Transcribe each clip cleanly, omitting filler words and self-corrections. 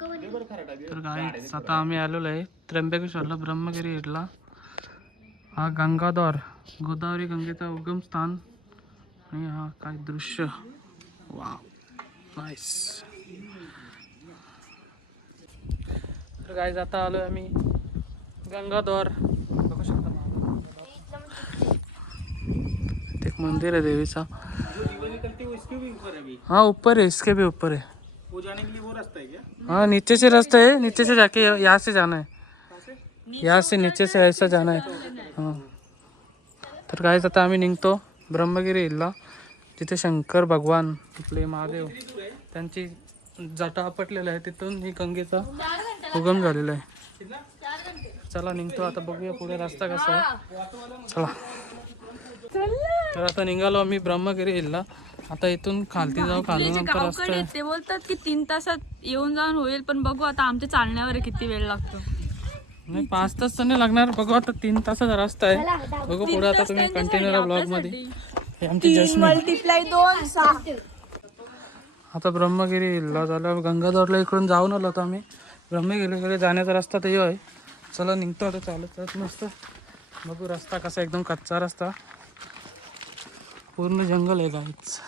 तर गाईज आता आम्ही आलेलो आहे त्र्यंबकेश्वरला ब्रह्मगिरी हिलला. हा गंगाधर गोदावरी गंगेचा उगम स्थान आणि हा काय दृश्य, वाव नाईस. तर गाईज आता आलोय आम्ही गंगाधर, बघू शकता एक मंदिर है देवी सा। हाँ ऊपर है, इसके भी ऊपर है। वो जाने के लिए वो रास्ता है क्या? हाँ नीचे से रास्ता है, नीचे से जाके यहाँ से जाना है, यहाँ से नीचे से ऐसा जाना है. हाँ तर काय आता आम्ही निघतो ब्रह्मगिरी हिलला, तिथे शंकर भगवान आपले महादेव त्यांची जटा आपटलेला आहे, तिथून ही गंगेचा उगम झालेला आहे. चला निघतो आता, बघूया पुढे रस्ता कसा आहे. चला तर आता निघालो आम्ही ब्रह्मगिरी हिलला. आता इथून खालती जाऊ, खाली नंतर रस्ता आहे. ते बोलतात की 3 तासात येऊन जाऊन होईल, पण बघू आता आमच्या चालण्यावर किती वेळ लागतो. नाही 5 तास तर नाही लागणार, बघू आता 3 तासाचा रस्ता आहे. बघू पुढे आता तुम्ही कंटिन्यू ब्लॉग मध्ये. हे आमची जस्मी 2 6. आता ब्रह्मगिरी हिलला झालं, गंगाधरला इकडून जाऊन आलो आता आम्ही. ब्रह्मगिरीकडे जाण्याचा रस्ता तर आहे. चला निघतो आता चालत चालत मस्त. बघू रस्ता कसा, एकदम कच्चा रस्ता, पूर्ण जंगल आहे गाईच.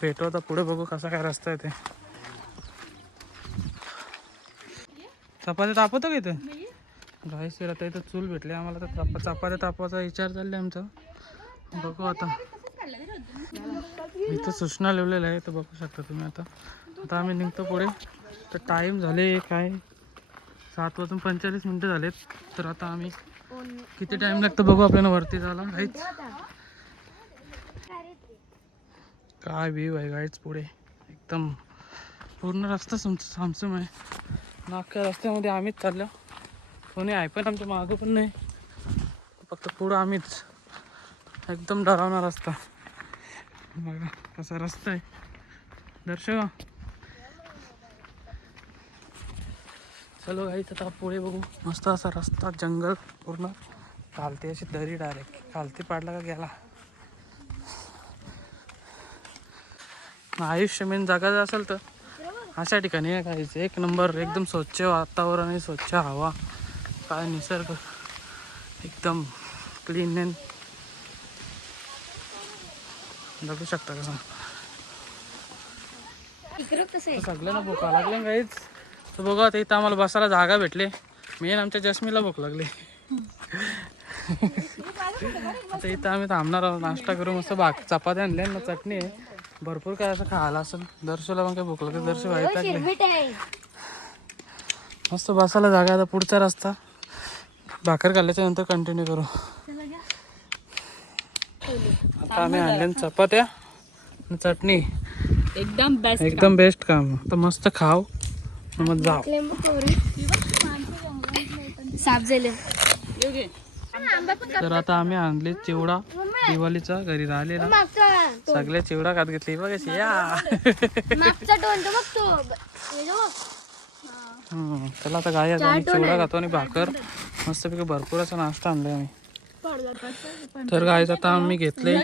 भेटू आता पुढे, बघू कसा काय रस्ता आहे ते. चपात्या तापवतो का इथे गाईस? आता इथं चूल भेटले आम्हाला, तर चपात्या तापवायचा विचार चालले आमचा. बघू आता इथं सूचना लिहिलेलं आहे, तर बघू शकता तुम्ही. आता आम्ही निघतो पुढे. तर टाईम झाले काय 7:45 झालेत. तर आता आम्ही किती टाइम लागतो बघू आपल्याला वरती जायला. गाईच काय व्ह्यू आहे गाईच पुढे, एकदम पूर्ण रस्ता सामसूम आहे. नागच्या रस्त्यामध्ये आम्हीच चाललो, कोणी आहे पण आमच्या मागं पण नाही, फक्त पुढं आम्हीच. एकदम डरावना रस्ता बघा कसा रस्ता आहे दर्शका. चलो गाईच आता पुढे बघू. मस्त असा रस्ता, जंगल पूर्ण, खालती अशी दरी, डायरेक्ट खालती पाडला का गेला. आयुष्य मेन जगायचं असेल तर अशा ठिकाणी आहे काहीच. एक नंबर, एकदम स्वच्छ वातावरण आणि स्वच्छ हवा, काय निसर्ग, एकदम क्लीन अँड. बघू शकता कसं सगळ्यांना भूक लागली काहीच. तर बघा आता इथं आम्हाला बसायला जागा भेटले. मेन आमच्या जस्मीला भूक लागली. आता इथं आम्ही थांबणार आहोत, नाश्ता करू. मस्त चपात्या आणल्या ना, चटणी आहे, भरपूर काय असं खायला असेल. दर्शला पण काय भूक लागली, दर्श व्हायचं मस्त बसायला जागा. आता पुढचा रस्ता भाकर खाल्ल्याच्या नंतर कंटिन्यू करू. आता आम्ही आणले चपात्या चटणी, एकदम बेस्ट काम. तर मस्त खाऊ मग जाऊ. तर आता आम्ही आणले चिवडा दिवाळीचा, घरी राहिलेला. सगळे चिवडा खात घेतली बघायची या. चला आता गाय चिवडा खातो आणि भाकर, मस्तपैकी भरपूर असा नाश्ता आणलाय आम्ही. तर गायच आता आम्ही घेतले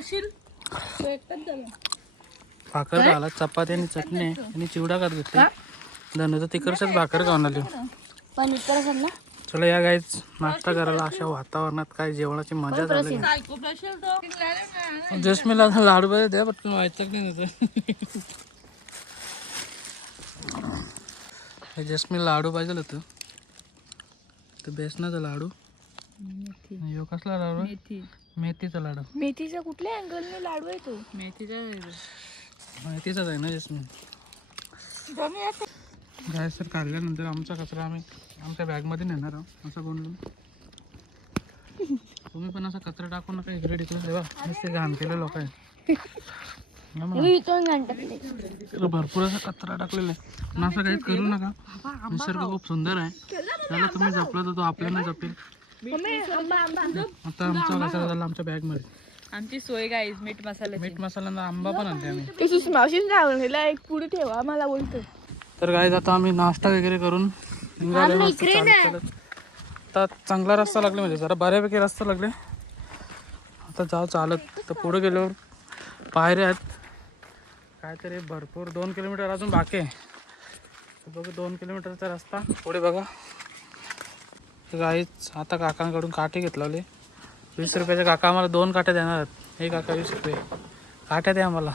भाकर घाला, चपाती आणि चटणी आणि चिवडा खात घेतले. धनुचा तिकडच्याच भाकर खाऊन आली. चला या गाईच नाश्ता करायला. अशा वातावरणात काय जेवणाची मजा झाली. जस्मीला लाडू पाहिजे द्या, पटकन व्हायचं नाही. जस्मीला लाडू पाहिजे होतं, तर बेसनाचा लाडू. यो कसला लाडू? मेथीचा लाडू. मेथीचा कुठल्या अँगलने लाडू आहे तो? मेथीचाच आहे ना जस्मी. गाय सर काढल्यानंतर आमचा कचरा आम्ही आमच्या बॅगमध्ये नेणार आहोत, असं बोललो. तुम्ही पण असा कचरा टाकू नका इकडे तिकडे, तेव्हा नुसते घाण केले लोक आहे. भरपूर असा कचरा टाकलेला आहे, पण असं काहीच करू नका. निसर्ग खूप सुंदर आहे, त्याला तुम्ही जपला तर तो आपल्याला जपेल. आता आमचा कचरा झाला आमच्या बॅगमध्ये. आमची सोय गाईज मीठ मसाला आंबा पण आणते आम्ही. एक पुढे ठेवा मला बोलतो. तर गाईज आता आम्ही नाश्ता वगैरे करून निघालो. आता चांगला रस्ता लागले, म्हणजे जरा बऱ्यापैकी रस्ता लागले. आता जाऊ चालत. तर पुढे गेल्यावर पायऱ्या आहेत, काहीतरी भरपूर 2 किलोमीटर अजून बाकी आहे. बघू 2 किलोमीटरचा रस्ता पुढे बघा. गाईच आता काकांकडून काठी घेतलावली 20 रुपयाचे. काका आम्हाला 2 काठ्या देणार आहेत. हे काका 20 रुपये काठ्या द्या आम्हाला.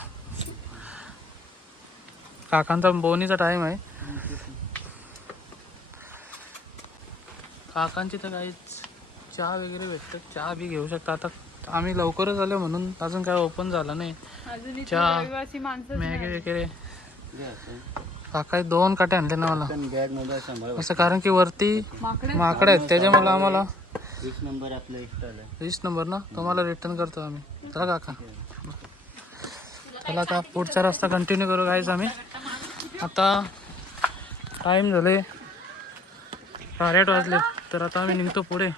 काकांचा बोनीचा टाईम आहे. काकांची तर काहीच चहा वगैरे भेटतात. चहा बी घेऊ शकता. आता आम्ही लवकरच आलो म्हणून अजून काय ओपन झालं नाही. चहा मॅगी वगैरे. काका 2 काटे आणले ना मला असं, कारण की वरती माकड आहेत त्याच्यामुळे आम्हाला 20 नंबर ना तुम्हाला रिटर्न करतो आम्ही. चला काका चला आता पुढचा रस्ता कंटिन्यू करू गाईज. आम्ही आता टाईम झाले 8:30 वाजले तर आता आम्ही निघतो पुढे.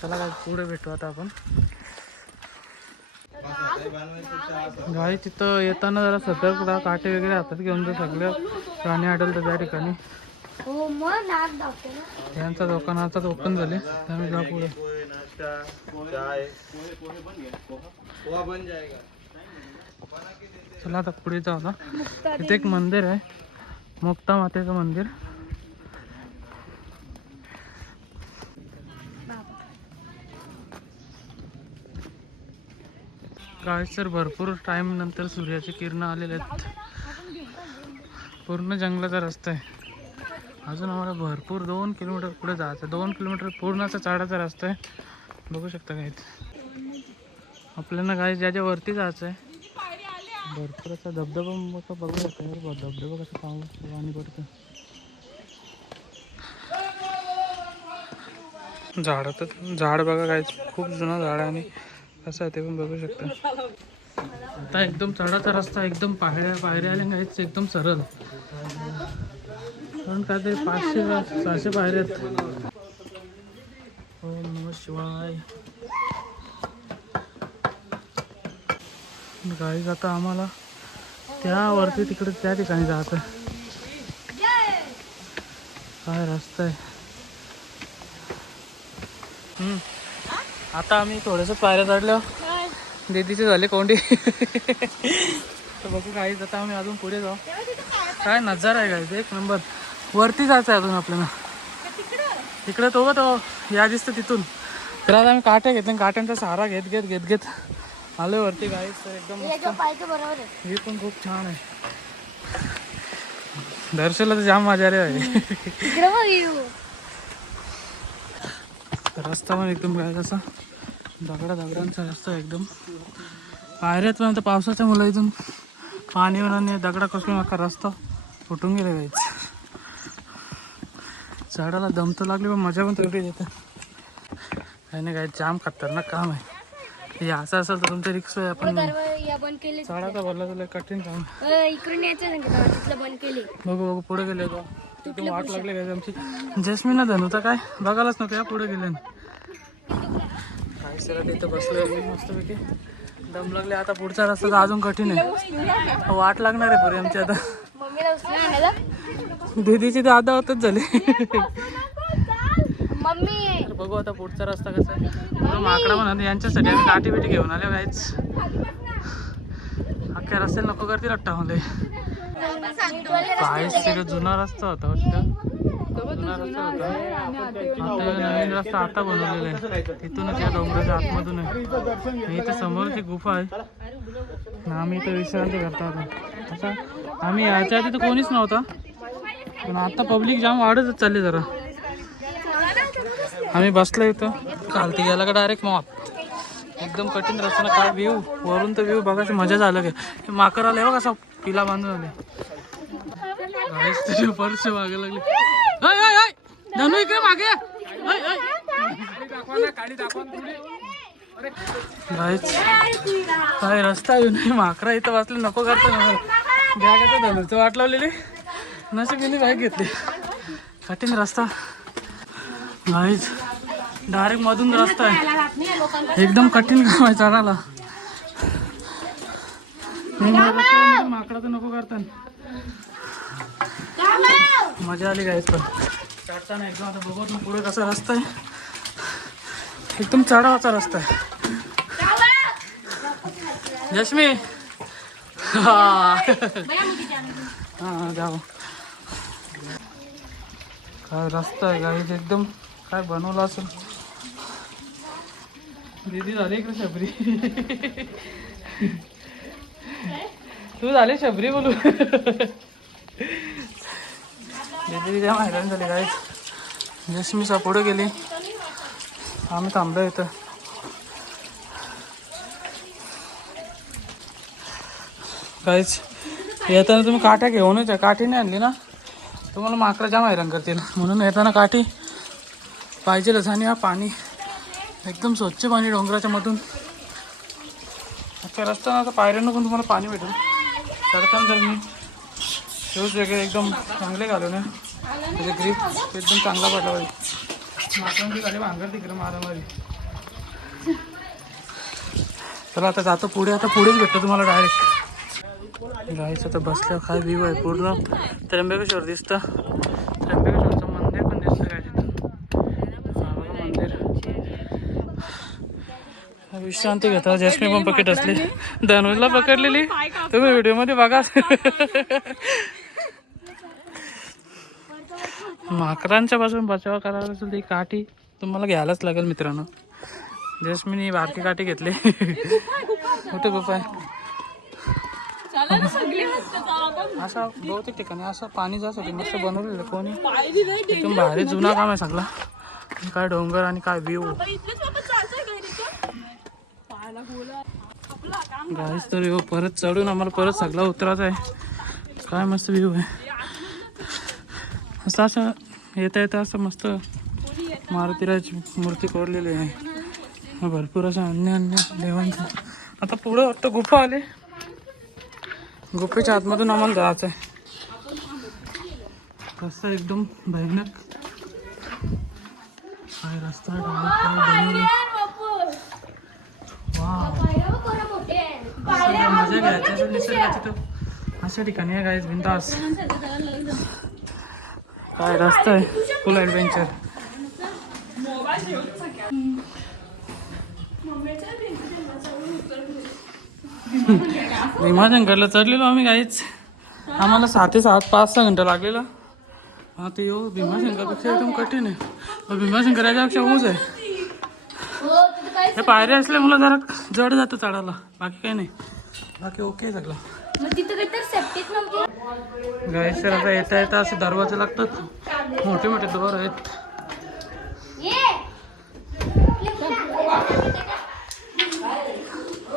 चला काय पुढे भेटू आता आपण. गाई तिथं येताना जरा सतर्क राहा. काटे वगैरे हातात घेऊन जर सगळं प्राणी आढळतं त्या ठिकाणी. यांचा दुकानाचा ओपन झाले त्यामुळे जा पुढे. चला आता पुढे जाऊ. आता इथे एक मंदिर आहे मुक्ता मातेचं मंदिर. काय सर भरपूर टाइम नंतर सूर्याची किरण आलेले आहेत. पूर्ण जंगलाचा रस्ता आहे. अजून आम्हाला भरपूर 2 किलोमीटर पुढे जायचं. 2 किलोमीटर पूर्ण असा चाडाचा रस्ता आहे. बघू शकता काय आपल्याला काय ज्याच्या वरती जायचं आहे. भरपूर असा धबधबा बघू शकता. धबधबा कसं पाणी पडतं. झाड बघा काय खूप जुना झाड आहे आणि कसं आहे ते पण बघू शकता. आता एकदम चढाचा रस्ता एकदम पायऱ्या आल्या काहीच एकदम सरळ. कारण काय ते 500-600 पायऱ्या आहेत. ओम नमः शिवाय. गाईज आता आम्हाला त्यावरती तिकडे त्या ठिकाणी जायचं आहे. काय रस्ता आहे. आता आम्ही थोडंसं पायऱ्या चढलो. दीदीचे झाले कोंडी. तर बघू काहीच आता आम्ही अजून पुढे जाऊ. काय नजारा आहे गाईज एक नंबर. वरती जायचं आहे अजून आपल्याला. तिकडे तो या दिसतं तिथून. तर आता आम्ही काट्या घेतल्या. काट्यांचा सहारा घेत आलो वरती गाईज. तर एकदम ही पण खूप छान आहे. दर्शनला तर जाम मजा आली आहे. रस्ता पण एकदम काय कसा दगडांचा रस्ता एकदम. पायऱ्यात पण आता पावसाच्या मुलं इथून पाणी होणार दगडा कसं माका रस्ता फुटून गेले गाईच. झाडाला दम तर लागली पण मजा पण तेवढी येते. काही नाही काय जाम खतरनाक काम आहे. हे असं असेल तर तुमचं रिक्स आहे. आपण झाडाचा भरला तुला कठीण काम. बघू पुढे गेले का तिथून वाट लागले काय आमची. जस्मिना धनू तर काय बघायलाच नव्हतं या पुढे गेले. काय सर तिथं बसले मस्तपैकी दम लागले. आता पुढचा रस्ता तर अजून कठीण आहे. वाट लागणार आहे पुढे आमची. आता दीदीची तर आधा होतच झाली. बघू आता पुढचा रस्ता कसा आहे. माकडा म्हणा यांच्यासाठी आम्ही काठी बिठी घेऊन आले काहीच. अख्ख्या रस्त्याला नको करतील वाटतं मध्ये. काय जुना रस्ता होता वाटतं. जुना रस्ता होता. आता नवीन रस्ता आता बनवलेला आहे. तिथूनच या डोंगराच्या आतमधून आहे. इथं समोरची गुफा आहे. आम्ही इथं विश्रांती करता आता. आम्ही याच्या आधी तर कोणीच नव्हता पण आता पब्लिक जाम वाढतच चालली जरा. आम्ही बसलो इथं चालती गेला का डायरेक्ट मॉप. एकदम कठीण रस्त्याला काय व्ह्यू वरून तर व्ह्यू बघायची मजा झालं काय. माकर आले बघ कसा पिला बांधून आले. तुझे पर्स मागे लागले. धनू इकडे मागे. काय रस्ता येऊ नये. माकरा इथं वाचले नको करतो. बॅगाचं धनुचं वाट लावलेली नशिबीने बॅग घेतली. कठीण रस्ता गाईज. डायरेक्ट मधून रस्ता आहे. एकदम कठीण काम आहे चढायला. माकडा तर नको करता. मजा आली गाईज पण चढताना एकदम. आता बघू तुम्ही पुढे कसा रस्ता आहे. एकदम चढावाचा रस्ता आहे. यशमी हा जाऊ. काय रस्ता आहे गाईज एकदम, काय बनवलं असेल. दीदी झाली इकडे शबरी. तू झाली शबरी बोलू. दीदी त्या मैदान झाली गाईज. जसमी पुढे गेली, आम्ही थांबलो इथं. गाईज येताना तुम्ही काठ्या घेऊनच आहे. काठी नाही आणली ना तुम्हाला माकडं जाम हैराण करतील, म्हणून येताना काठी पाहिजेलच. आणि हा पाणी एकदम स्वच्छ पाणी डोंगराच्या मधून. अच्छा रस्त्यानं आता पायऱ्यांना पण तुम्हाला पाणी भेटेल. चढताना जर मी शूज वगैरे एकदम चांगले घालून त्याचे ग्रीप एकदम चांगला पडला पाहिजे. माकडांची गाडी भांगर तिकडे मारामारी. चला आता जातो पुढे. आता पुढेच भेटतो तुम्हाला डायरेक्ट. गाईचं तर बसल्यावर काय व्ह्यू आहे. पूर्ण त्र्यंबकेश्वर दिसतं. त्र्यंबकेश्वरचं मंदिर पण दिसतं काय तिथं. मंदिर विश्रांती घेता. जॅस्मी पण पकेट असली, धनुजला पकडलेली तुम्ही व्हिडिओमध्ये बघा. माकडांच्या पासून बचाव करायला असेल ती काठी तुम्हाला घ्यायलाच लागेल मित्रांनो. जॅस्मीने बारकी काठी घेतली. कुठे गुफा आहे असा बहुतेक ठिकाणी असं पाणी जासाठी मस्त बनवलेलं कोणी. एकदम भारी जुना काम आहे सगळा. काय डोंगर आणि काय व्ह्यू. गाईस तर येऊ परत चढून आम्हाला परत सगळा उतरायचा आहे. काय मस्त व्ह्यू आहे. असं असं येता येता असं मस्त मारुतीराची मूर्ती कोरलेली आहे. भरपूर असं अन्य देवांचं. आता पुढं वाटतं गुफा आले. गुफेच्या आतमधून आम्हाला जायचं आहे. रस्ता एकदम भयानक. काय रस्ता मजा घ्यायची निसर्गाची तर अशा ठिकाणी आहे गाईज. बिंदास काय रस्ता आहे. फुल ॲडव्हेंचर. भीमाशंकरला चढलेलो आम्ही गाईच. आम्हाला 6 ते 7 5-6 घंटा लागलेला. आता येऊ भीमाशंकरपेक्षा एकदम कठीण आहे. भीमाशंकर याच्यापेक्षा ऊस आहे. हे पायऱ्या असल्यामुळे जरा जड जातं चढायला. बाकी काही नाही. बाकी ओके सगळं. गाईस तर आता येता येता असे दरवाजे लागतात. मोठे मोठे दोर आहेत.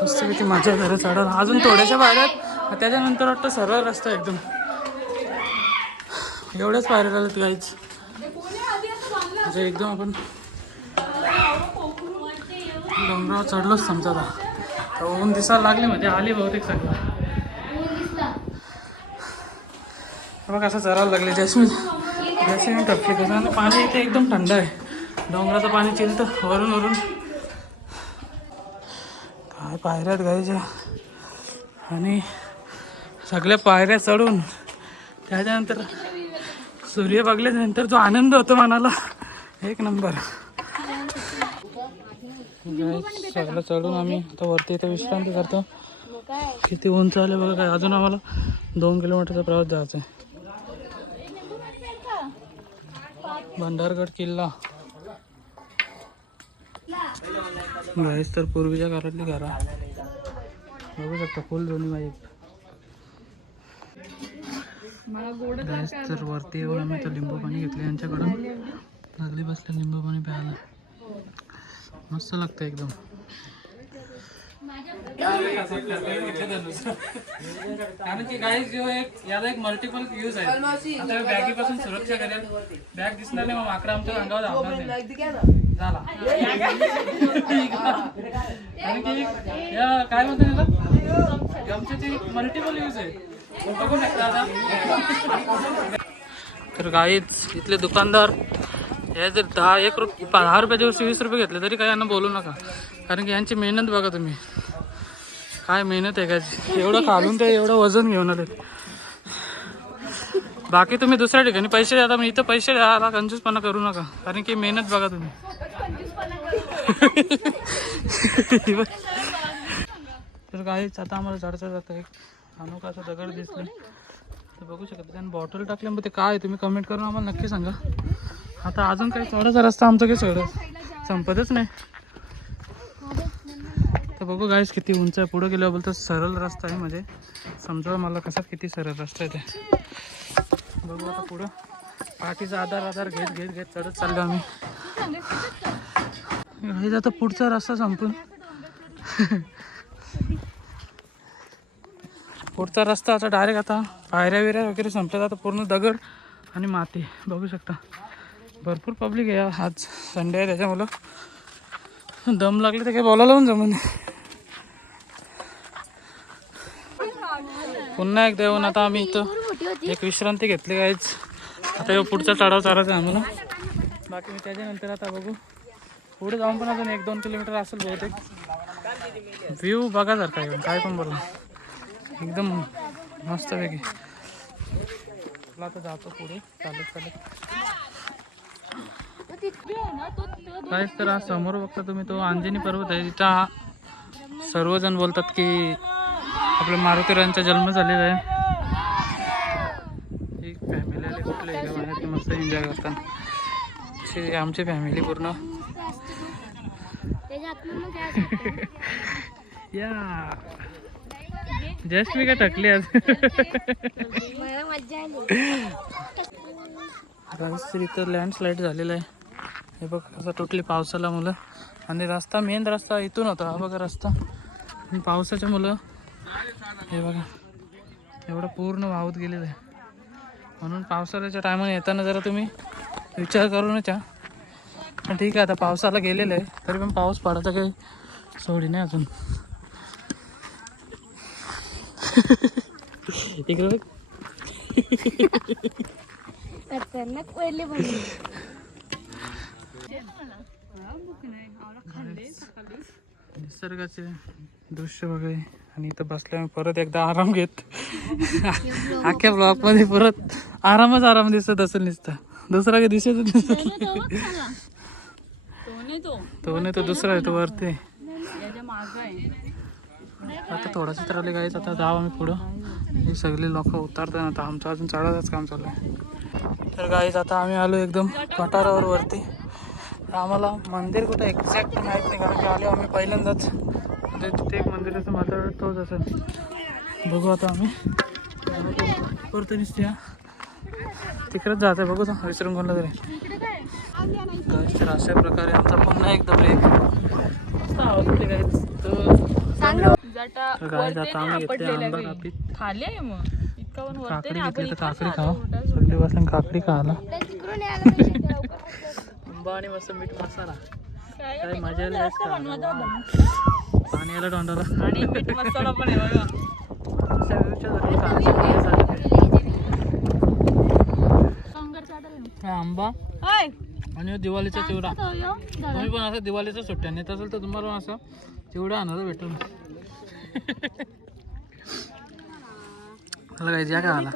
मस्तपैकी मजा घरा चढायला. अजून थोड्याशा पायऱ्यात त्याच्यानंतर वाटतं सरळ रस्ता एकदम. एवढ्याच पायऱ्या आल्यात गाईच. म्हणजे एकदम आपण डोंगरावर चढलोच समजा. आता ऊन दिसायला लागले म्हणजे आली बहुतेक सगळं. बघ असं चढायला लागले. जॅस्मिन टपके कसं पाणी इथे एकदम थंड आहे. डोंगराचं पाणी चिलतं वरून वरून. काय पायऱ्यात गायच्या. आणि सगळ्या पायऱ्या चढून त्याच्यानंतर सूर्य बघल्यानंतर जो आनंद होतो मनाला एक नंबर. सगळं चढून आम्ही आता वरती इथे विश्रांती करतो. किती उंच आले बघा. काय अजून आम्हाला 2 किलोमीटरचा प्रवास जायचा आहे. भंडारगड किल्ला गाईस तर पूर्वीच्या काळातली घरा बघू शकता. फुल दोन्ही माझी गाईस तर वरती येऊन आम्ही तर लिंबू पाणी घेतले यांच्याकडून. लागली बसले लिंबू पाणी प्यायला. मस्त लागतं एकदम. कारण की गाईस जो याला एक मल्टिपल यूज आहे. आता बॅगीपासून सुरक्षा करेल. बॅग दिसणार नाही मग माकडं आमच्या अंगावर धावणार नाही. झाला कारण की काय म्हणतो त्याला आमच्याची मल्टिपल यूज आहे. बघू शकता आता. तर गाईच इथले दुकानदार हे जर 10 रुपयाच्या वस्तू 20 रुपये घेतले तरी काही यांना बोलू नका. कारण की यांची मेहनत बघा तुम्ही. काय मेहनत आहे काय. एवढं खालून ते एवढं वजन घेऊन आले. बाकी तुम्ही दुसऱ्या ठिकाणी पैसे द्या. मग इथं पैसे द्यायला कंजूसपणा करू नका. कारण की मेहनत बघा तुम्ही. तर काहीच आता आम्हाला चढता जातं. अनोखा असं दगड दिसले तर बघू शकता. त्यांनी बॉटल टाकल्या मग ते काय आहे तुम्ही कमेंट करून आम्हाला नक्की सांगा. आता अजून काही चढायचा रस्ता आमचा काही संपतच नाही. तर बघू गाईस किती उंच आहे. पुढे गेल्यावर बोलतं सरळ रस्ता आहे, म्हणजे समजा मला कसा किती सरळ रस्ता आहे ते. बघू आता पुढं पाठीचा आधार घेत चढत चाललो आम्ही. गाईस आता पुढचा रस्ता संपून पुढचा रस्ता आता डायरेक्ट आता पायऱ्या विऱ्या वगैरे संपल्यात. आता पूर्ण दगड आणि माती बघू शकता. भरपूर पब्लिक आहे आज संडे आहे त्याच्यामुळं दम लागले तर काही बोलायला पण जमून. पुन्हा एकदा येऊन आता आम्ही इथं एक विश्रांती घेतली काहीच. आता हे पुढचा चढाव चालायचा आहे आम्हाला. बाकी मी त्याच्यानंतर आता बघू पुढे जाऊन पण अजून 1-2 किलोमीटर असेल बहुतेक. व्ह्यू बघासारखा आहे काय पण बोला एकदम मस्त पैकी. आता जातो पुढे चालत. काहीच तर आज समोर बघता तुम्ही तो अंजनी पर्वत आहे. तिथं सर्वजण बोलतात की आपल्या मारुतीरांचा जन्म झालेला आहे. एक फॅमिली आली कुठल्या एरियामध्ये मस्त एन्जॉय करतात. आमची फॅमिली पूर्ण या जस्ट मी काय टाकली आज. इथं लँडस्लाईड झालेलं आहे. हे बघा असं टोटली पावसाला मुलं. आणि रस्ता मेन रस्ता इथून होता. हा बघा रस्ता पावसाच्या मुलं हे बघा एवढं पूर्ण वाहत गेलेलं आहे. म्हणून पावसाळ्याच्या टायमाने येताना जरा तुम्ही विचार करूनच या. पण ठीक आहे आता पावसाला गेलेलं आहे तरी पण पाऊस पडायचा काही सोडी नाही अजून. इकडे बघ निसर्गाचे दृश्य बघाय. आणि इथं बसल्या परत एकदा आराम घेत. अख्ख्या ब्लॉक मध्ये परत आराम दिसत असेल नुसतं. दुसरा काही दिसतच दिसत. तो नाही तो दुसरा आहे तो वरती. आता थोडासा तर आले गाईच. आता जाऊ आम्ही पुढं. हे सगळे लोक उतारतात. आता आमचं अजून चढायचंच काम चालू आहे. तर गाईच आता आम्ही आलो एकदम पठारावर वरती. आम्हाला मंदिर कुठं एक्झॅक्ट माहीत नाही कारण की आलो आम्ही पहिल्यांदाच. तिथे एक मंदिराचं माझं तोच असेल. बघू आता आम्ही करतो निश्चय तिकडेच जात आहे. बघू विसरून कोणला तरी. तर अशा प्रकारे आमचा पुन्हा एकदा ब्रेक मस्त आवडते गाईच. तर गाईच आता आम्ही घेतले आंबा कापीत. काकडी घेतली तर काकडी खावा. सगळी बसून काकडी खायला. आंबा आणि मस्त मीठ मसाला काय मजा आली. पाणी यायला तोंडाला आणि मीठ मसाला पण आहे बघा. आंबा आणि दिवाळीचा चिवडा. तुम्ही पण असं दिवाळीच्या सुट्ट्या नेत असेल तर तुम्हाला पण असं चिवडा आणायला भेटेल. मला काय ज्या काय आला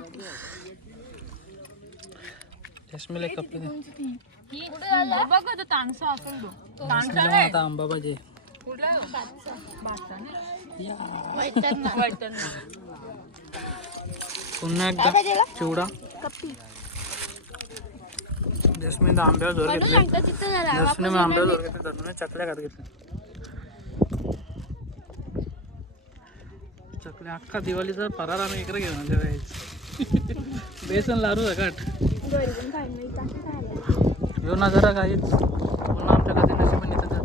चष्मेला एक कपडे आता आंबा पाहिजे. पुन्हा एकदा चिवडा. जसमीन आंब्यावर जोर घेतले. जसमीन आंब्यावर जोर घेतले तर चकल्या खात घेतल्या. चकल्या अख्खा दिवाळीचा फरार आम्ही इकडे घेऊन जेवायचं. बेसन लाडू सकाट घेऊ ना जरा काहीच. पुन्हा आमच्या कधी नशिबाने येतं तर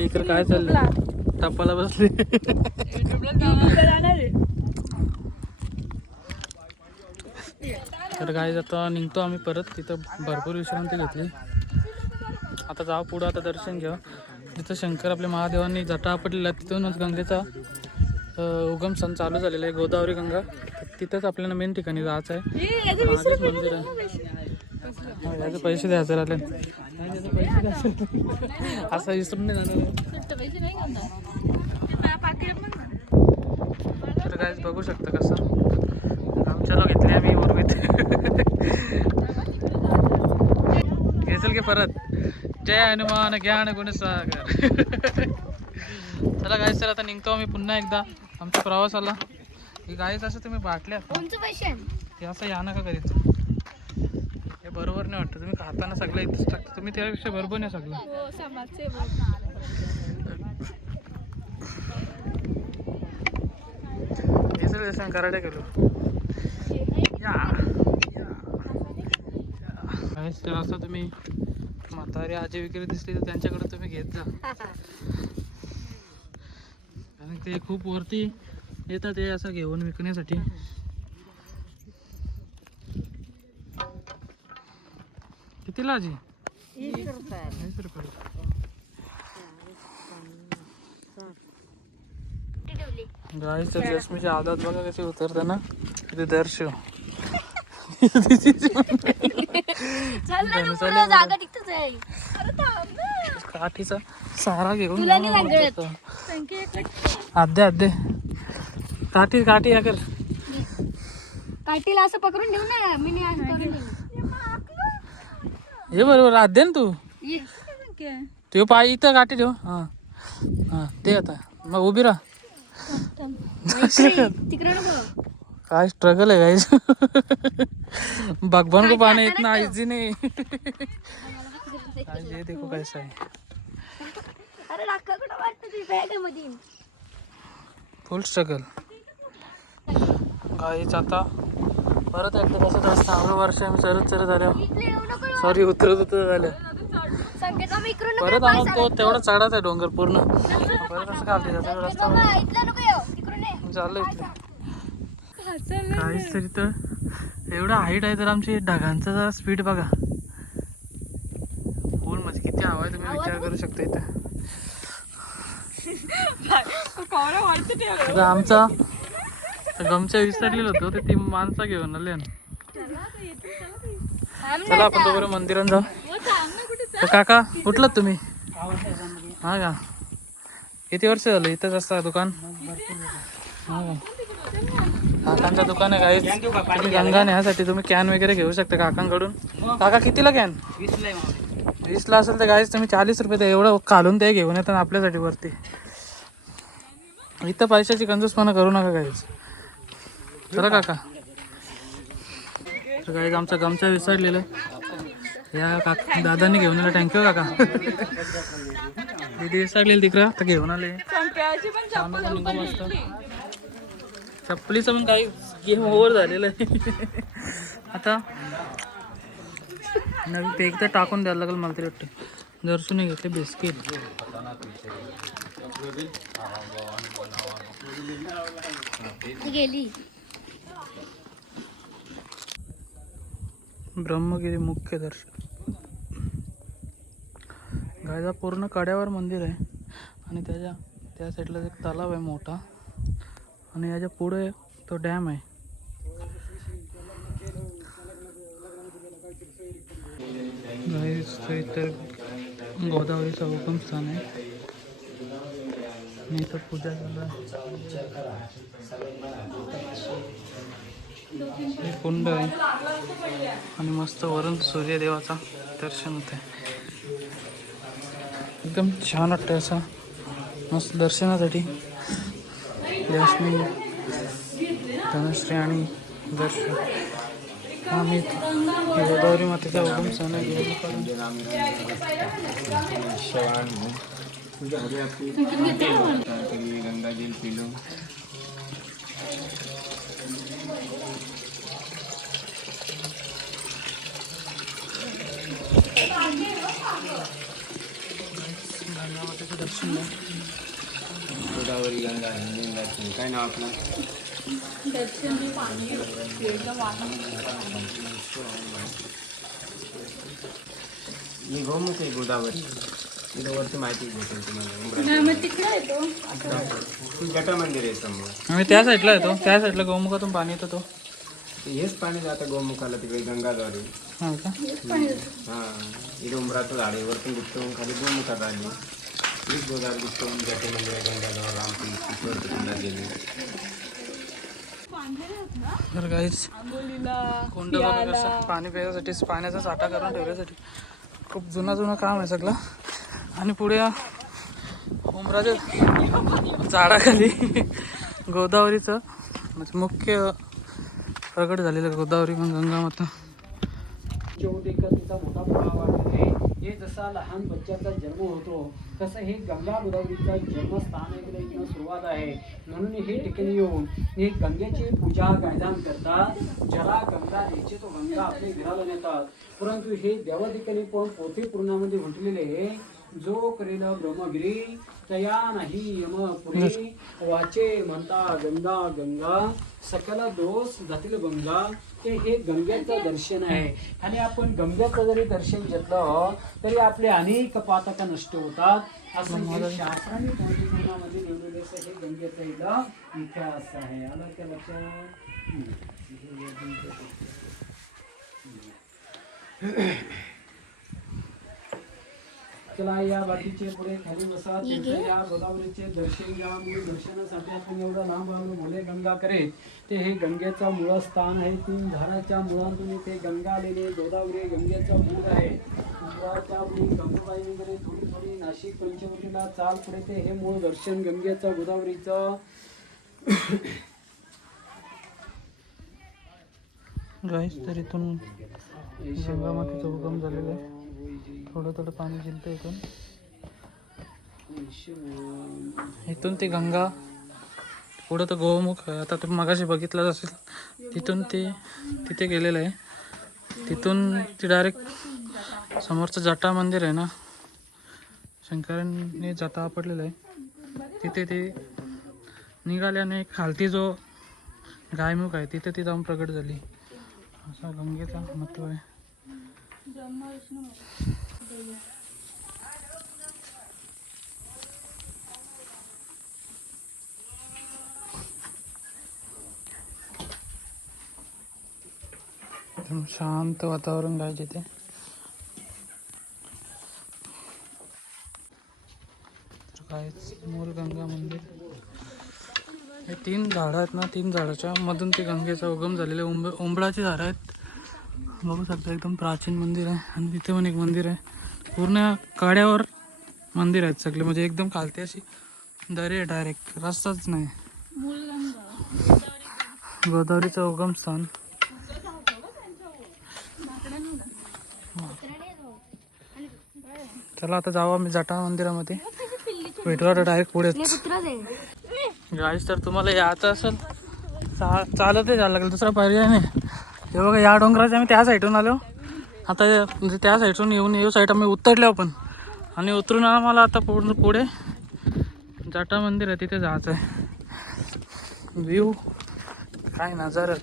इकडे काय चाललंय टप्पाला बसले. तर काय आता निघतो आम्ही परत. तिथं भरपूर विश्रांती घेतली. आता जाऊ पुढं. आता दर्शन घ्या. जिथं शंकर आपल्या महादेवांनी जटा आपटलेला तिथूनच गंगेचा उगम सण चालू झालेला आहे. गोदावरी गंगा. तिथंच आपल्याला मेन ठिकाणी जायचं आहे. मंदिर आहे. याचे पैसे द्यायचे राहिले. असं विसरून नाही जाणार. तर तर काय बघू शकता कसं आमच्याला घेतली आम्ही मुरगीत घेसल की परत जय हनुमान ज्ञान गुणसागर चला गाईस तर आता निघतो आम्ही पुन्हा एकदा आमच्या प्रवासाला. ही गाईस असं तुम्ही बाटल्या हे असं या नका करीत हे बरोबर नाही वाटतं. तुम्ही खाताना सगळं इथंच टाकता तुम्ही त्यापेक्षा बरोबर नाही सगळं. जसं कराडे गेलो तर असं तुम्ही म्हातारी आजी वगैरे दिसली तर त्यांच्याकडे तुम्ही घेत जा कारण ते खूप वरती येतात ते असं घेऊन विकण्यासाठी. कितीला आजी? 20 रुपये. गाईस तर रश्मीच्या आदात बघा कशी उतरताना किती दर्शन काठीचा सारा घेऊन आधे काठी काठी या कर काठीला असं पकडून ठेवू ना मी हे बरोबर आधे ना तू पाय इथं काठी ठेव. हा हा ते आता मग उभी राहा. काय स्ट्रगल आहे गाईस भगवान को पाने इतना इजी नहीं ये देखो कैसा है फुल स्ट्रगल गाईच. आता परत एकदा कसं असतं 6 वर्ष आम्ही सरत झाल्या उतरत झाल्या परत आम्हाला तो तेवढा चढाच आहे डोंगर पूर्ण परत असं खालती जातं रस्ता चाललं इथलं काहीच तरी तर एवढा हाईट आहे तर आमची ढगांचा जरा स्पीड बघा फुल म्हणजे किती हवा आहे तुम्ही विचार करू शकता इथं. आता आमचा गमच्या विसरलेलं होतं ते ती माणसं घेऊन आले. चला आपण तोपर्यंत मंदिरात जाऊ. तर काका कुठलं तुम्ही? हा का किती वर्ष झालं इथंच असता दुकान? हा का काकांचं दुकान आहे काही तुम्ही गंगा न्यासाठी तुम्ही कॅन वगैरे घेऊ शकता काकांकडून. काका कितीला कॅन? 20ला असेल तर गाईच तुम्ही 40 रुपये द्या एवढं काढून ते घेऊन येतात आपल्यासाठी वरती. इथं पैशाची कंजूसपणा करू नका गाईच. चला काका तर गाईच आमचा गमचा विसरलेलं या काका दादांनी घेऊन आलं. थँक्यू काका. दीदी विसरलेली तिकडं तर घेऊन आले मस्त. चप्पलीचं पण काही गेम ओव्हर झालेलं आहे आता नवीन ते एकदा टाकून द्यायला लागेल मला तरी वाटतं. दर्शनी घेतले बिस्किट गेली ब्रह्मगिरी मुख्य दर्शन. गायचा पूर्ण कड्यावर मंदिर आहे आणि त्या साईडला एक तलाव आहे मोठा आणि याच्या पुढे तो डॅम आहे. इतर गोदावरीचा उगम स्थान आहे आणि इथं पूजा झाला. कुंड आहे आणि मस्त वरून सूर्यदेवाचा दर्शन होत आहे. एकदम छान वाटतं असं मस्त दर्शनासाठी. लक्ष्मी धनश्री आणि दर्शन आम्ही गोदावरी मातेचा उगम स्थान आहे. गंगाजल पिलो दर्शन गोदावरी गंगा काय नाव आपलं? मी गोमुख आहे गोदावरी इथं वरती माहिती भेटेल तुम्हाला. जटा मंदिर आहे समोर. आम्ही त्या साईडला येतो त्या साईडला गोमुखातून पाणी येतं तो हेच पाणी जातं गोमुखाला तिकडे गंगाद्वारे. हा का हां इथे उंबराचं झाड आहे वरतून गुप्तवून खाली गोमुखात आली. हीच गोदावरी गुप्तवून जटे मंदिर गंगाधर रामपिंड गेली. तर काहीच कोंड बघा कसं पाणी प्यायसाठी पाण्याचा साठा करून ठेवण्यासाठी खूप जुना काम आहे सगळं. आणि पुढे उमराच्या झाडाखाली गोदावरीचं म्हणजे मुख्य प्रकट झालेलं गोदावरी मग गंगा माता. तिचा मोठा प्रभाव आहे. हे जसा लहान बच्चाचा जन्म होतो तसं हे गंगा गोदावरीचा जन्मस्थान आहे, इथून सुरुवात आहे. म्हणून हे ठिकाणी येऊन हे गंगेची पूजा गायदान करतात. ज्याला गंगा द्यायची तो गंगा आपल्या घराला नेतात. परंतु हे देवा ठिकाणी पण पोथी पूर्णामध्ये म्हटलेले जो करेल ब्रह्मगिरी तया नाही यमपुरी वाचे म्हणता गंगा गंगा सकल दोष जातील गंगा. ते हे गंगेचं दर्शन आहे. आणि आपण गंगेचं जरी दर्शन घेतलं तरी आपले अनेक पातका नष्ट होतात. असं हे शास्त्राने पोथीपूर्णामध्ये लिहिलेले हे गंगेचा इतिहास आहे. आलं त्या लक्षात. चला या बाकीचे पुढे खाली बसा. त्यांच्या या गोदावरीचे दर्शन घ्या. म्हणजे दर्शनासाठी आपण एवढं लांब आलो भोले गंगा करे. ते हे गंगेचं मूळ स्थान आहे. 3 झाडाच्या मुळांतून ते गंगा आलेले गोदावरी गंगेचा मूळ आहे. त्या पुढे गंगूबाई वगैरे थोडी थोडी नाशिक पंचवटीला चाल पुढे ते हे मूळ दर्शन गंगेचं गोदावरीचं. गाईस तर इथून गंगा मातेचा उगम झालेला आहे. थोडं पाणी जिलतं इथून ती गंगा. पुढं तर गोमुख आहे. आता तुम्ही मगाशी बघितलंच असेल. तिथून ते तिथे गेलेलं आहे. तिथून ती डायरेक्ट समोरचं जटा मंदिर आहे ना, शंकरांनी जटा आपटलेलं आहे. तिथे ते निघाल्याने खालती जो गायमुख आहे तिथे ती जाऊन प्रगट झाली. असा गंगेचा महत्त्व आहे. एकदम शांत वातावरण आहे तिथे. तर काय मूल गंगा मंदिर. हे 3 झाडं आहेत ना, 3 झाडाच्या मधून ते गंगेचा उगम झालेले उंबळाची झाडं आहेत. बघू शकता एकदम प्राचीन मंदिर आहे. आणि तिथे पण एक मंदिर आहे. पूर्ण कड्यावर मंदिर आहेत सगळे. म्हणजे एकदम खालती अशी दरी आहे, डायरेक्ट रस्ताच नाही. गोदावरीचं उगम स्थान. चला आता जाऊ आम्ही जटा मंदिरामध्ये. भेटू आता डायरेक्ट पुढेच. गाईस तर तुम्हाला यायचं असेल चालतच जायला लागेल, दुसरा पर्याय नाही. हे बघा या डोंगराच्या आम्ही त्या साईडून आलो. आता म्हणजे त्या साईडून येऊ साईड आम्ही उतरलो पण. आणि उतरून आम्हाला आता पूर्ण पुढे जटा मंदिर आहे तिथे जायचं आहे. व्ह्यू काय नजारा.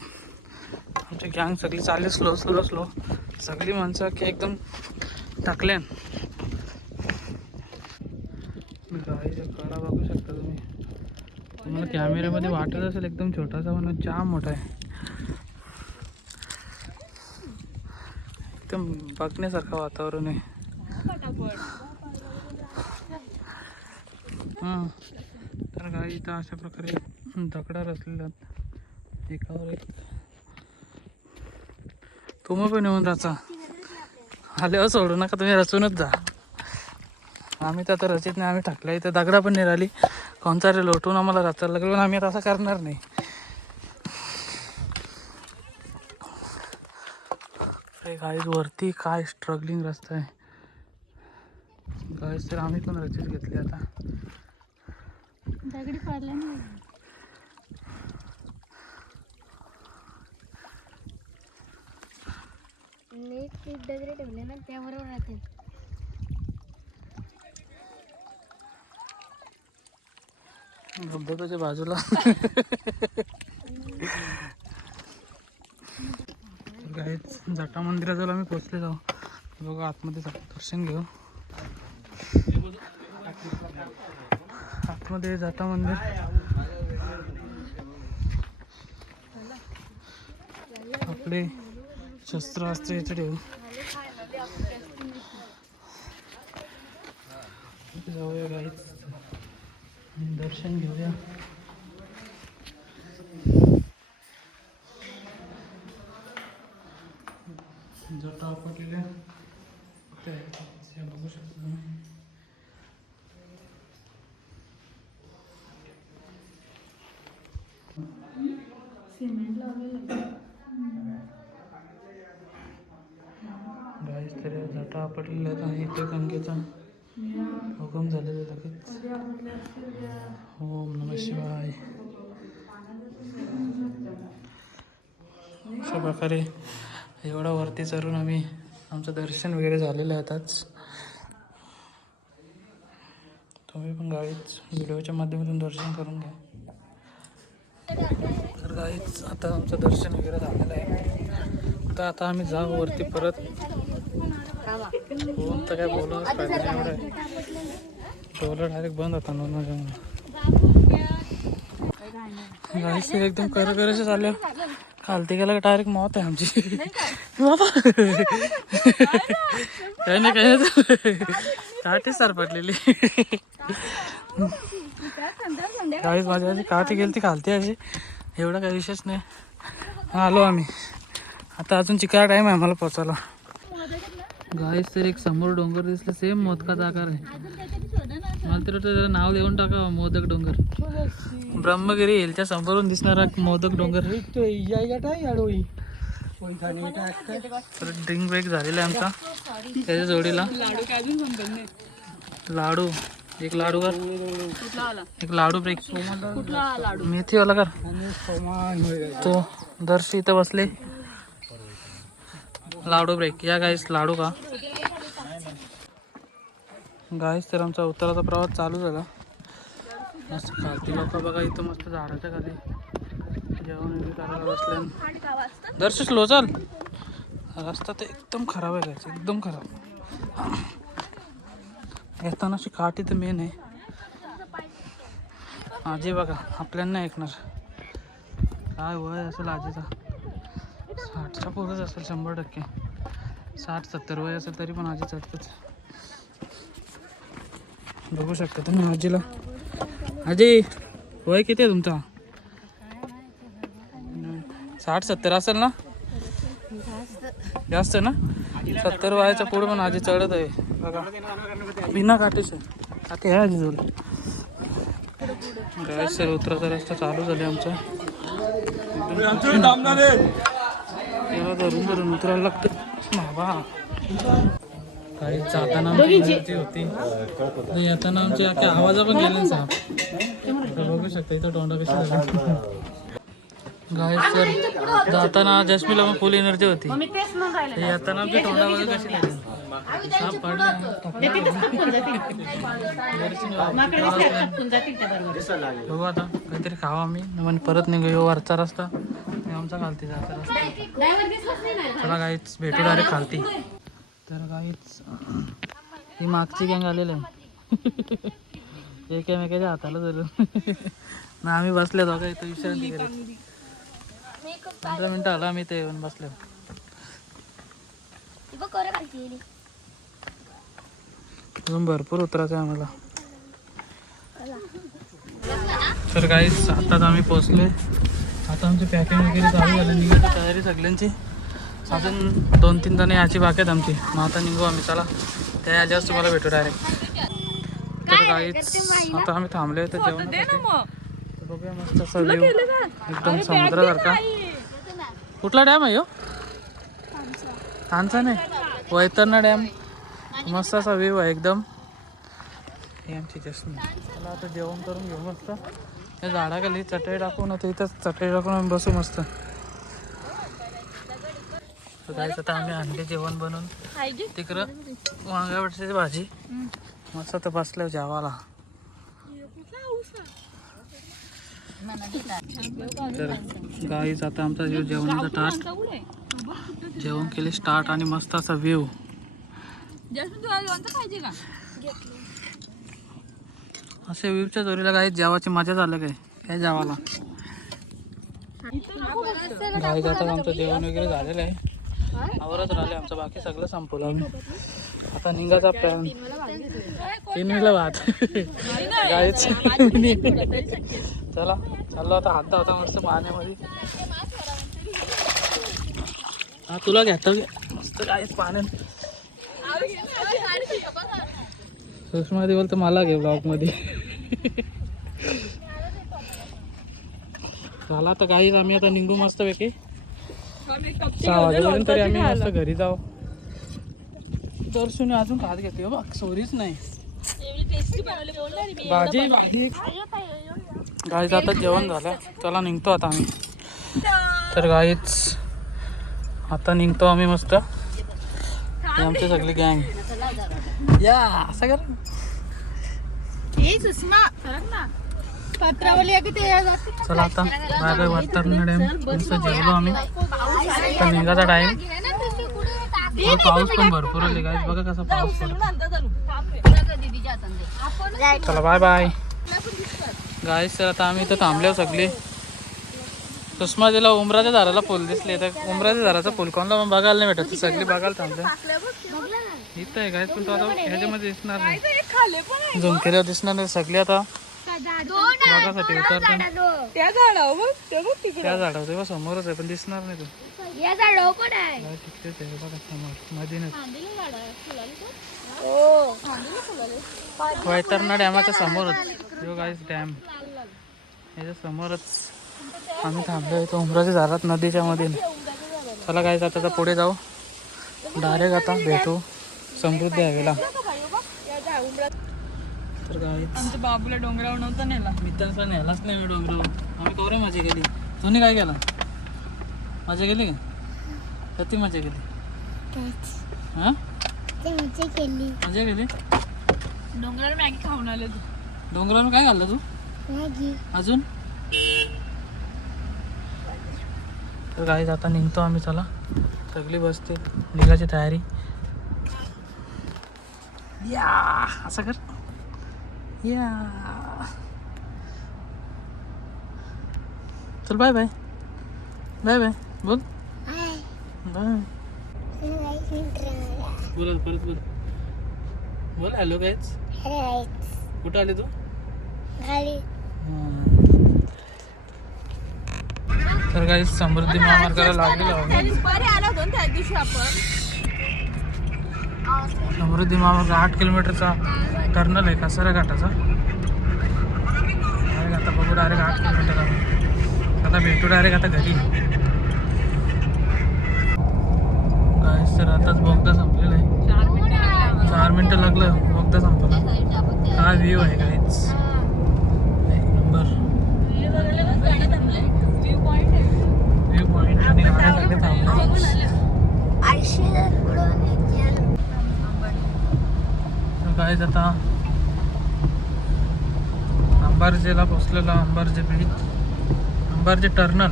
आमची गँग सगळी चालली स्लो सगळी माणसं की एकदम टाकल्यान. गाईचा कडा बघू शकता तुम्ही. तुम्हाला कॅमेऱ्यामध्ये वाटत असेल एकदम छोटासा, पण जाम मोठा आहे. एकदम बघण्यासारखं वातावरण आहे. तर गाई इथं अशा प्रकारे दगडा रचलेला एकावर एक. तुम्ही पण येऊन रचा. आल्यावर सोडू नका, तुम्ही रचूनच जा. आम्ही तर आता रचित नाही, आम्ही टाकला. इथं दगडा पण नाही राहिली. कोणता रे लोटून आम्हाला रचायला लागलं, पण आम्ही आता असं करणार नाही. गाईज वरती काय स्ट्रगलिंग रस्ता आहे गाईज. तर आम्ही पण रचीत घेतली आता. दगडी पडला नाही. दगडी ठेवले ना त्याबरोबर राहते. धबधब्याच्या बाजूला गाईज जटा मंदिराजवळ आम्ही पोचले जाऊ. बघा आतमध्ये दर्शन घेऊ. आतमध्ये जटा मंदिर. आपले शस्त्र अस्त्र इथे ठेवू. जाऊया गाईज, दर्शन घेऊया. जटा आपटलेल्या ते बघू शकता तुम्ही. गाईस तरी जटा आपटलेल्या आहेत आणि इथे गंगेचा हुकम झालेला लगेच. ओम नमः शिवाय. अशा प्रकारे एवढा वरती चढून आम्ही आमचं दर्शन वगैरे झालेलं आहे आताच. तुम्ही पण गाईच व्हिडिओच्या माध्यमातून दर्शन करून घ्या. तर गाईच आता आमचं दर्शन वगैरे झालेलं आहे. तर आता आम्ही जाऊ वरती परत. फोन तर काय बोलूनच पाहिजे नाही एवढं आहे. डोलं डायरेक्ट बंद होता ना माझ्यामुळे. गाईस एकदम करायचं चाललं. खालती गेला डायरेक्ट मौत आहे आमची. बाबा काही नाही काही नाही काठी सरपटलेली. गाईस माझी अशी काठी गेली ती खालती अशी. एवढा काही विशेष नाही. आलो आम्ही आता. अजून चिकारा टाईम आहे आम्हाला पोचायला. गाईस तर एक समोर डोंगर दिसलं सेम मोदकाचा आकार आहे. मला तर त्याचं नाव देऊन टाका मोदक डोंगर. ब्रह्मगिरी हिलच्या समोरून दिसणारा मोदक डोंगर. तर ड्रिंक ब्रेक झालेला आहे आमचा. त्याच्या जोडीला लाडू एक लाडू कर. एक लाडू ब्रेक मेथीवाला कर. तो दर्शी इथं बसले. लाडू ब्रेक या गाईस लाडू का. गाईस तर आमचा उत्तराचा प्रवास चालू झाला. मस्त खालती लोक बघा इथं मस्त झाडाच्या खाली जेवण वगैरे करायला बसले. दर्श स्लो चाल. रस्ता तर एकदम खराब आहे गायचं एकदम खराब. येताना अशी काठी तर मेन आहे. आजी बघा आपल्याला नाही ऐकणार. काय वय असेल आजीचा 60च्या पुढेच असेल 100%. 60-70 वय असेल तरी पण आजी चढतेच. बघू शकता तुम्ही आजीला. आजी वय किती आहे तुमचा. 60-70 असेल ना. जास्त ना. 70 वयाच्या पुढे पण आजी चढत आहे बघा बिना काठीचं. काठी आहे आजी जोड. गाईस सर उतराचा रस्ता चालू झाले आमचा. धरून धरून उतरायला लागतं बाबा. काही जाताना आमची एनर्जी होती. येताना आमची अख्या आवाजा पण गेले साहेब. बघू शकता इथं तोंडा कशी झाली. गाईस सर जाताना जस्मीला पण फुल एनर्जी होती. येताना आमची तोंडा वगैरे कशी लागली. साप पडले. बघू आता काहीतरी खावा आम्ही मग परत निघू. वरचा रस्ता आमचा खालती जायचा रस्ता. चला गाईच भेटू डायरेक्ट खालती. तर गाईच ही मागची गँग आलेली आहे. एकामेकाच्या हाताला धरून ना आम्ही बसले दोघं इथं विश्रांती करत. 15 मिनिटं आला आम्ही ते येऊन बसले. अजून भरपूर उतरायचं आहे आम्हाला. तर गाईस आताच आम्ही पोचले. आता आमची पॅकिंग वगैरे चालू झाली. निघायची तयारी सगळ्यांची. अजून 2-3 जण याची बाकी आहेत आमची. मग आता निघू आम्ही. चला त्या आल्यावर तुम्हाला भेटू डायरेक्ट. तर गाईस आता आम्ही थांबले तर जेवणासाठी. बघूया मस्त असा व्ह्यू एकदम समुद्रासारखा. कुठला डॅम आहे हो. तानसा नाही वैतरणा डॅम. मस्त असा व्ह्यू आहे एकदम. हे आमची जस्मी. चला आता जेवण करून घेऊ मस्त. त्या झाडाखाली चटई टाकून आता इथंच चटई टाकून आम्ही बसू मस्त. जायचं आता आम्ही आणले जेवण बनवून. तिकडं वांग्या बटाट्याची भाजी मस्त तर बसल्या जेवायला. तर गाईज आता आमचा जेवणाचा टास्क जेवण केले स्टार्ट. आणि मस्त असा व्ह्यू. असे व्ह्यूच्या जोरीला गाईज जेवायची मजा झालं काय जेवायला. गाईज आता आमचं जेवण वगैरे झालेलं आहे. आवरत राहिले आमचं बाकी सगळं संपवलं आम्ही. आता निघायचा प्लॅन. 3 भात गाईच. चला चाललो आता. हात धावता मस्त पाण्यामध्ये. हा तुला घेतो मस्त मस्त काय पाण्यात. सुषमा दी बोलतो मला घे ब्लॉग मध्ये. झाला आता काही आम्ही आता निघू मस्त पैकी 6 वाजेपर्यंत तरी आम्ही मस्त घरी जाऊ. दर्शनी अजून खात घेते बघ, सोरीच नाही भाजी भाजी. गाईच आता जेवण झालं, चला निघतो आता आम्ही. तर गाईच आता निघतो आम्ही मस्त. हे आमची सगळी गँग या असं कर. चला आता बाय बाय वाटणार डॅम. मस्त जेवलो आम्ही, आता निघायचा टाइम. पाऊस पण भरपूर आले गाईस, बघा कसा पाऊस पडतो. चला बाय बाय गाईस. तर आता आम्ही इथं थांबलो सगळे. सुषमा दिला उमराच्या झाडाला फुल दिसले, तर उमराच्या झाडाचा फुल कोणाला बघायला नाही भेटत, सगळी बघायला थांबले. इथं आहे गाईस, पण तो आता ह्याच्यामध्ये दिसणार नाही, झुमकेल्यावर दिसणार नाही. सगळे आता बघासाठी उतरतो. त्या झाडावर तेव्हा समोरच आहे, पण दिसणार नाही तो. तिकडेच आहे बघा समोर मधीनच. वैतरणा डॅमाच्या समोरच यो गाईस डॅम, याच्या समोरच आम्ही थांबलो इथं उमराच्या झाडात नदीच्या मध्ये. चला गाईस आता पुढे जाऊ, डायरेक्ट आता भेटू समृद्धी हवेला. तर गाईस आमच्या बाबूला डोंगरावर नव्हता नेला. मी तर नेलाच नाही मी डोंगरावर. आम्ही कवरे मजा केली. तुम्ही काय केला? मजा केली का? किती मजा केली? हां मजा केली. डोंगरावर मॅगी खाऊन आले तू. डोंगरावर काय खाल्लं तू? अजून तर गाईस आता निघतो आम्ही. चला सगळी बसते, निघायची तयारी. या असं कर या. चल बाय बाय बाय बाय बोल बाय. बोल परत बोल बोल. हॅलो गाईज, कुठं आले तू? तर काही समृद्धी महामार्गाला लागलेलो आम्ही. समृद्धी महामार्ग 8 किलोमीटरचा टर्नल आहे कासारा घाटाचा. डायरेक्ट आता बघू, डायरेक्ट 8 किलोमीटर आम्ही आता भेटू डायरेक्ट आता घरी. गाईस तर आताच बोगदा संपलेला आहे, 4 मिनिटं लागलं बोगदा संपला. काय व्ह्यू आहे गाईच, एक नंबर व्ह्यू पॉइंट. आणि गाड्यासाठी थांबलं गाईज. आता अंबारजेला पोचलेला, अंबारजे बीच, अंबारजे टर्नल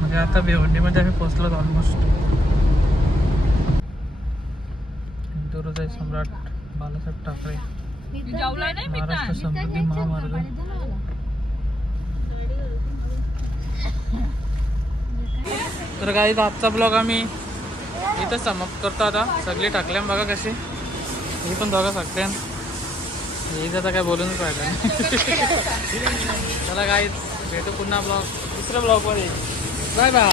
म्हणजे आता भिवंडीमध्ये आम्ही पोचलो ऑलमोस्ट. हिंदुहृदय सम्राट बाळासाहेब ठाकरे महाराष्ट्र समृद्धी महामार्ग. तर काही आजचा ब्लॉग आम्ही इथं समाप्त करतो. आता सगळी टाकल्या बघा कशी, ही पण बघा सगळ्यां हे आता काय बोलूनच राहिलं. चला गाईज भेटू पुन्हा दुसऱ्या ब्लॉगमध्ये. Bye bye.